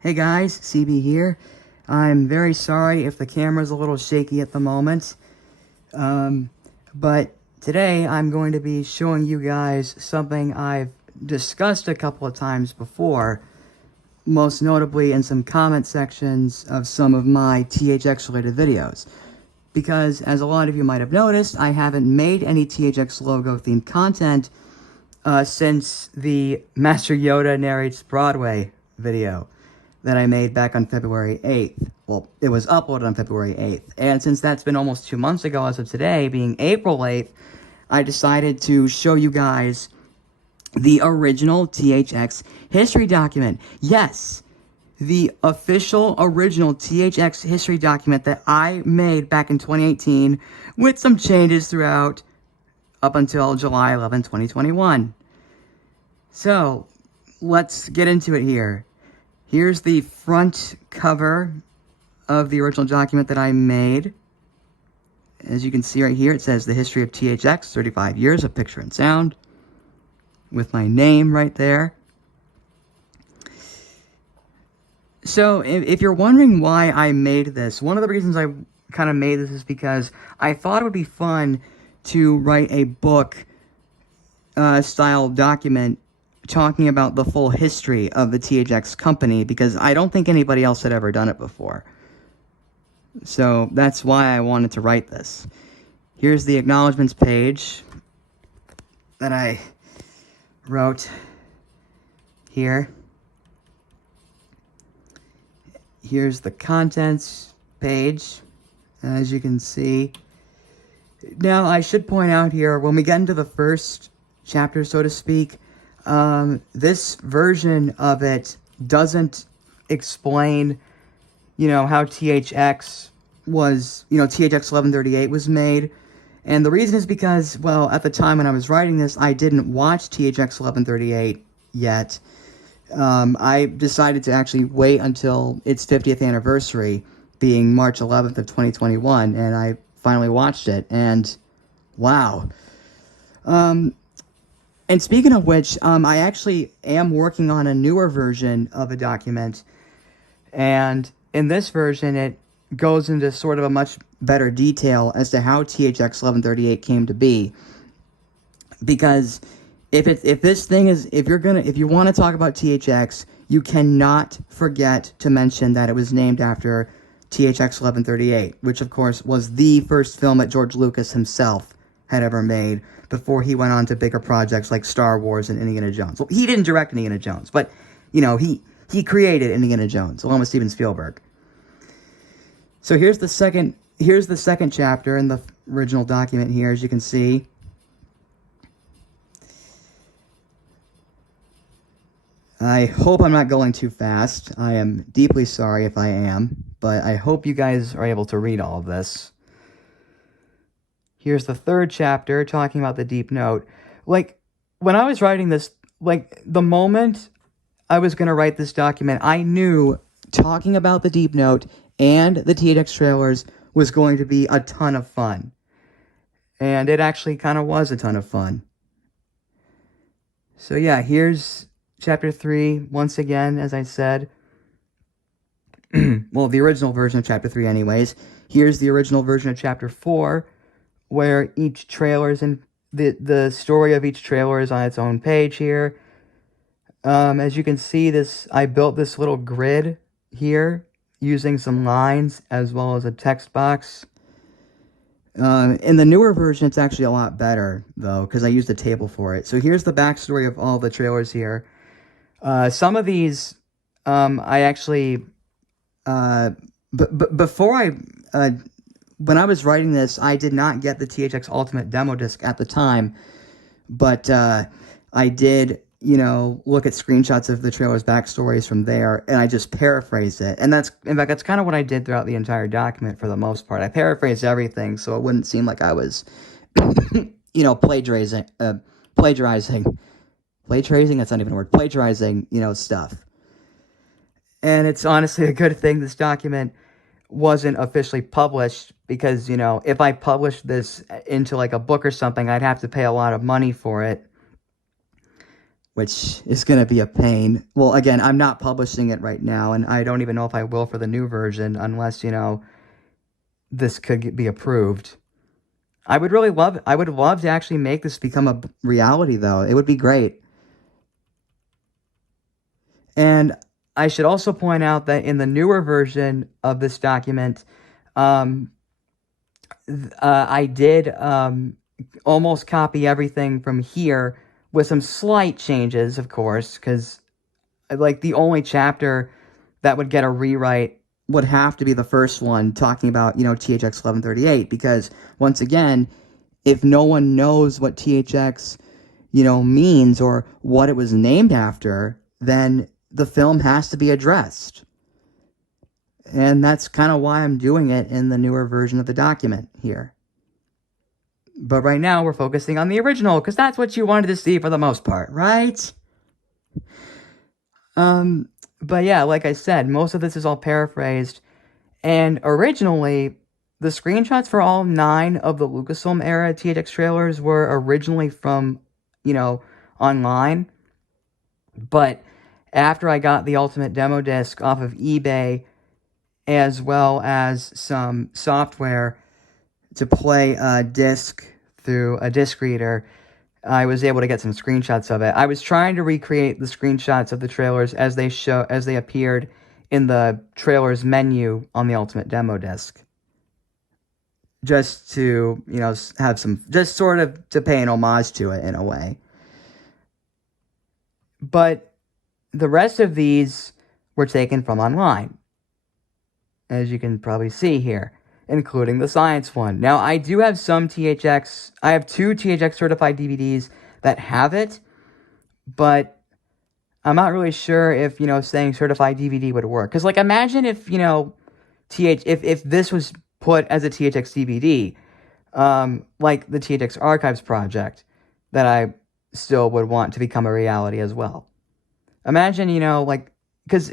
Hey guys, CB here. I'm very sorry if the camera's a little shaky at the moment, but today I'm going to be showing you guys something I've discussed a couple of times before, most notably in some comment sections of some of my THX related videos. Because, as a lot of you might have noticed, I haven't made any THX logo themed content since the Master Yoda Narrates Broadway video that I made back on February 8th. Well, it was uploaded on February 8th. And since that's been almost 2 months ago as of today, being April 8th, I decided to show you guys the original THX history document. Yes, the official original THX history document that I made back in 2018 with some changes throughout up until July 11, 2021. So, let's get into it here. Here's the front cover of the original document that I made. As you can see right here, it says The History of THX, 35 Years of Picture and Sound, with my name right there. So, if you're wondering why I made this, one of the reasons I kind of made this is because I thought it would be fun to write a book style document talking about the full history of the THX company, because I don't think anybody else had ever done it before. So that's why I wanted to write this. Here's the acknowledgements page that I wrote here. Here's the contents page, as you can see. Now, I should point out here, when we get into the first chapter, so to speak, this version of it doesn't explain, how THX was, THX 1138 was made. And the reason is because, well, at the time when I was writing this, I didn't watch THX 1138 yet. I decided to actually wait until its 50th anniversary, being March 11th of 2021, and I finally watched it, and wow. And speaking of which, I actually am working on a newer version of a document, and in this version, it goes into sort of a much better detail as to how THX 1138 came to be. Because if you want to talk about THX, you cannot forget to mention that it was named after THX 1138, which of course was the first film that George Lucas himself had ever made, before he went on to bigger projects like Star Wars and Indiana Jones. Well, he didn't direct Indiana Jones, but, he created Indiana Jones, along with Steven Spielberg. So here's the second chapter in the original document here, as you can see. I hope I'm not going too fast. I am deeply sorry if I am, but I hope you guys are able to read all of this. Here's the third chapter, talking about the deep note. Like, when I was writing this, the moment I was going to write this document, I knew talking about the deep note and the THX trailers was going to be a ton of fun. And it actually kind of was a ton of fun. So yeah, here's Chapter 3, once again, as I said. Well, the original version of Chapter 3 anyways. Here's the original version of Chapter 4, where each trailer is in the story of each trailer is on its own page here. As you can see, I built this little grid here using some lines as well as a text box. In the newer version, it's actually a lot better, though, because I used a table for it. So here's the backstory of all the trailers here. Some of these, I actually, when I was writing this, I did not get the THX Ultimate demo disc at the time, but I did, look at screenshots of the trailer's backstories from there, and I just paraphrased it. And that's kind of what I did throughout the entire document for the most part. I paraphrased everything so it wouldn't seem like I was, plagiarizing. Plagiarizing, that's not even a word. Plagiarizing, stuff. And it's honestly a good thing this document wasn't officially published, because, if I published this into like a book or something, I'd have to pay a lot of money for it. which is going to be a pain. Well, again, I'm not publishing it right now, and I don't even know if I will for the new version unless, this could be approved. I would love to actually make this become a reality, though. It would be great. And I should also point out that in the newer version of this document, I did almost copy everything from here with some slight changes, of course, because like the only chapter that would get a rewrite would have to be the first one talking about, THX 1138, because once again, if no one knows what THX, means or what it was named after, then the film has to be addressed. And that's kind of why I'm doing it in the newer version of the document here. But right now, we're focusing on the original, because that's what you wanted to see for the most part, right? But yeah, like I said, most of this is all paraphrased. And originally, the screenshots for all 9 of the Lucasfilm era THX trailers were originally from, online. But after I got the Ultimate Demo Disc off of eBay, as well as some software to play a disc through a disc reader, I was able to get some screenshots of it. I was trying to recreate the screenshots of the trailers as they appeared in the trailers menu on the Ultimate Demo Disc. Just to, have some, just sort of to pay an homage to it in a way. But the rest of these were taken from online, as you can probably see here, including the science one. Now, I do have some THX, I have 2 THX certified DVDs that have it, but I'm not really sure if, saying certified DVD would work. Because, like, imagine if, if this was put as a THX DVD, like the THX Archives project, that I still would want to become a reality as well. Imagine, because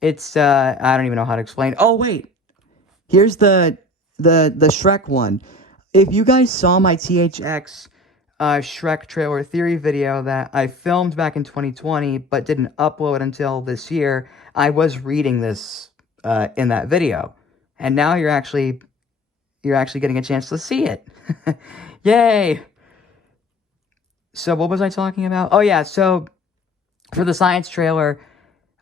it's, I don't even know how to explain. Oh, wait. Here's the Shrek one. If you guys saw my THX Shrek trailer theory video that I filmed back in 2020, but didn't upload until this year, I was reading this in that video. And now you're actually getting a chance to see it. Yay! So what was I talking about? Oh, yeah, so for the science trailer,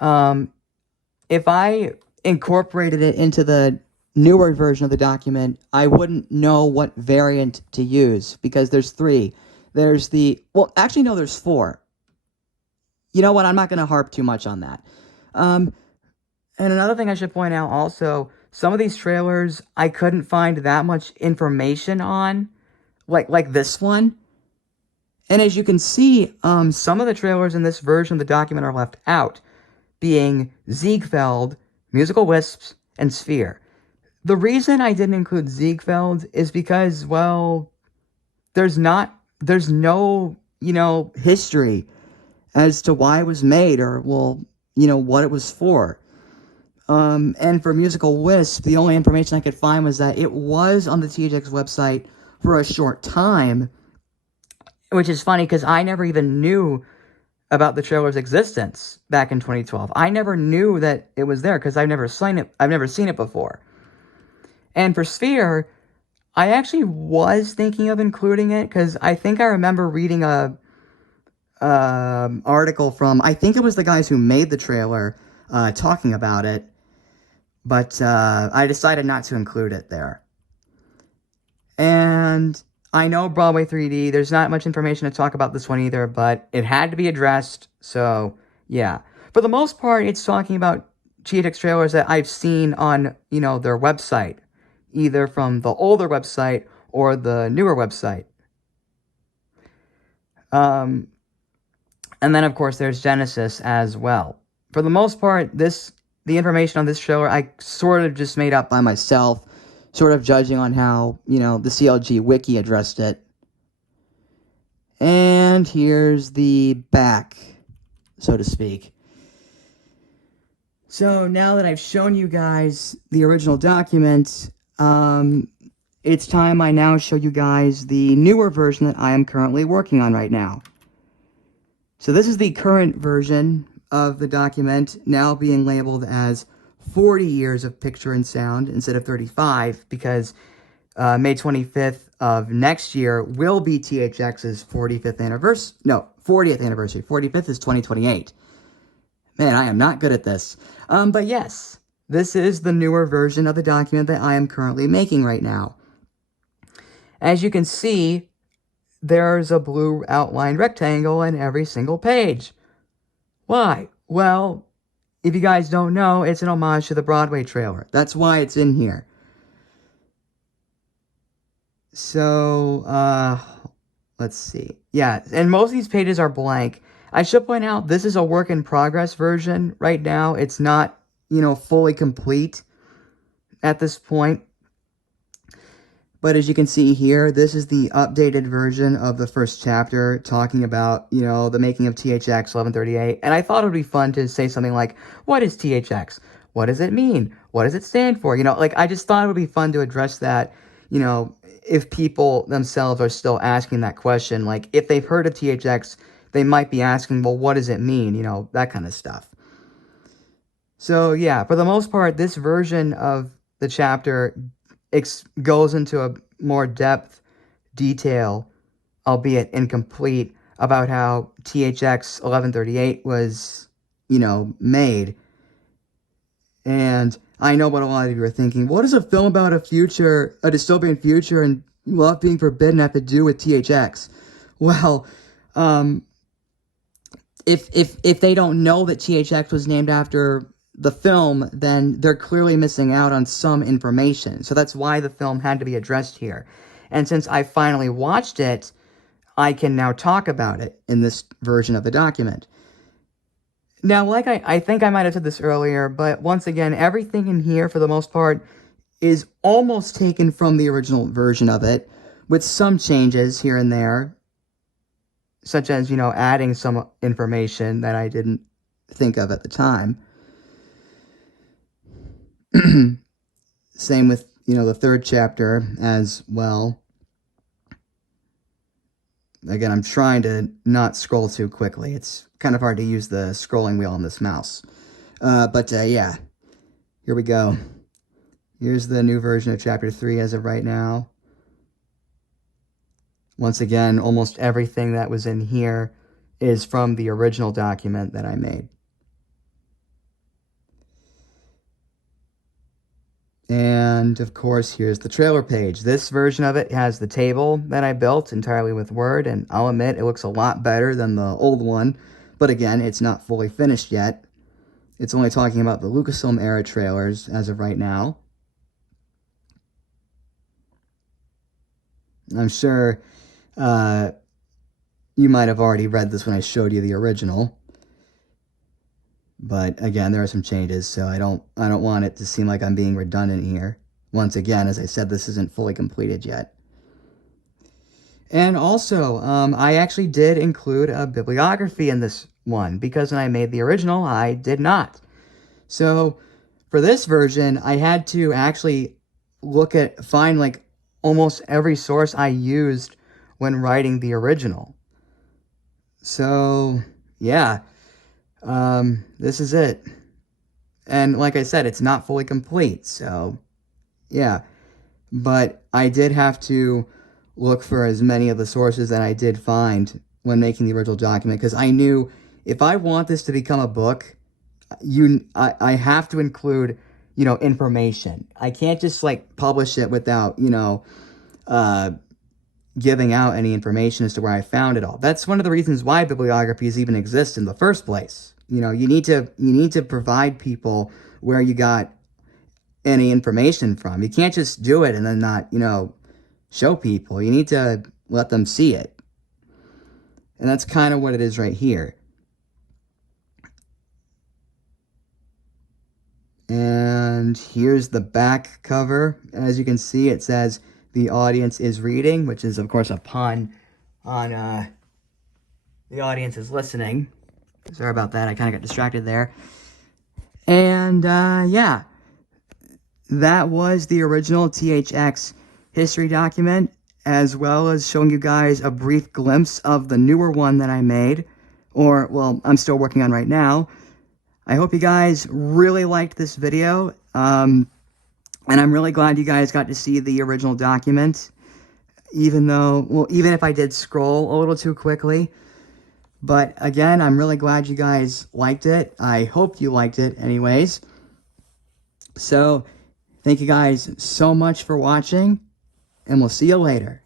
if I incorporated it into the newer version of the document, I wouldn't know what variant to use, because there's 3. There's there's 4. You know what? I'm not going to harp too much on that. And another thing I should point out also, some of these trailers I couldn't find that much information on, like this one. And as you can see, some of the trailers in this version of the document are left out, being Ziegfeld, Musical Wisps, and Sphere. The reason I didn't include Ziegfeld is because, well, there's no, history as to why it was made or, well, what it was for. And for Musical Wisp, the only information I could find was that it was on the THX website for a short time, which is funny because I never even knew about the trailer's existence back in 2012. I never knew that it was there because I've never seen it before. And for Sphere, I actually was thinking of including it because I think I remember reading a article from, I think it was the guys who made the trailer, talking about it, but I decided not to include it there. And I know Broadway 3D, there's not much information to talk about this one either, but it had to be addressed, so yeah. For the most part, it's talking about THX trailers that I've seen on, their website, either from the older website or the newer website. And then, of course, there's Genesis as well. For the most part, the information on this trailer I sort of just made up by myself, sort of judging on how, the CLG wiki addressed it. And here's the back, so to speak. So now that I've shown you guys the original document, it's time I now show you guys the newer version that I am currently working on right now. So this is the current version of the document, now being labeled as 40 years of picture and sound instead of 35, because May 25th of next year will be THX's 45th anniversary. No, 40th anniversary. 45th is 2028. Man, I am not good at this. But yes, this is the newer version of the document that I am currently making right now. As you can see, there's a blue outlined rectangle in every single page. Why? Well, if you guys don't know, it's an homage to the Broadway trailer. That's why it's in here. So, let's see. Yeah, and most of these pages are blank. I should point out, this is a work in progress version right now. It's not, fully complete at this point. But as you can see here, this is the updated version of the first chapter talking about, the making of THX 1138. And I thought it would be fun to say something like, what is THX? What does it mean? What does it stand for? I just thought it would be fun to address that, if people themselves are still asking that question. Like, if they've heard of THX, they might be asking, well, what does it mean? That kind of stuff. So, yeah, for the most part, this version of the chapter goes into a more depth detail, albeit incomplete, about how THX 1138 was, made. And I know what a lot of you are thinking. What does a film about a dystopian future and love being forbidden have to do with THX? Well, if they don't know that THX was named after the film, then they're clearly missing out on some information. So that's why the film had to be addressed here. And since I finally watched it, I can now talk about it in this version of the document. Now, like I think I might have said this earlier, but once again, everything in here, for the most part, is almost taken from the original version of it, with some changes here and there, such as, adding some information that I didn't think of at the time. Same with, the third chapter as well. Again, I'm trying to not scroll too quickly. It's kind of hard to use the scrolling wheel on this mouse. But yeah, here we go. Here's the new version of chapter 3 as of right now. Once again, almost everything that was in here is from the original document that I made. And, of course, here's the trailer page. This version of it has the table that I built entirely with Word, and I'll admit it looks a lot better than the old one. But again, it's not fully finished yet. It's only talking about the Lucasfilm era trailers as of right now. I'm sure you might have already read this when I showed you the original. But again, there are some changes, so I don't want it to seem like I'm being redundant here. Once again, as I said, this isn't fully completed yet. And also, I actually did include a bibliography in this one, because when I made the original, I did not. So, for this version, I had to actually find like almost every source I used when writing the original. So, yeah. This is it. And like I said, it's not fully complete, so yeah. But I did have to look for as many of the sources that I did find when making the original document, because I knew if I want this to become a book, I have to include, information. I can't just like publish it without, giving out any information as to where I found it all. That's one of the reasons why bibliographies even exist in the first place. You need to provide people where you got any information from. You can't just do it and then not, show people. You need to let them see it. And that's kind of what it is right here. And here's the back cover. As you can see, it says "The audience is reading," which is, of course, a pun on "the audience is listening." Sorry about that. I kind of got distracted there. And, yeah. That was the original THX history document, as well as showing you guys a brief glimpse of the newer one that I made. or, well, I'm still working on right now. I hope you guys really liked this video, and I'm really glad you guys got to see the original document, even if I did scroll a little too quickly. But again, I'm really glad you guys liked it. I hope you liked it anyways. So, thank you guys so much for watching, and we'll see you later.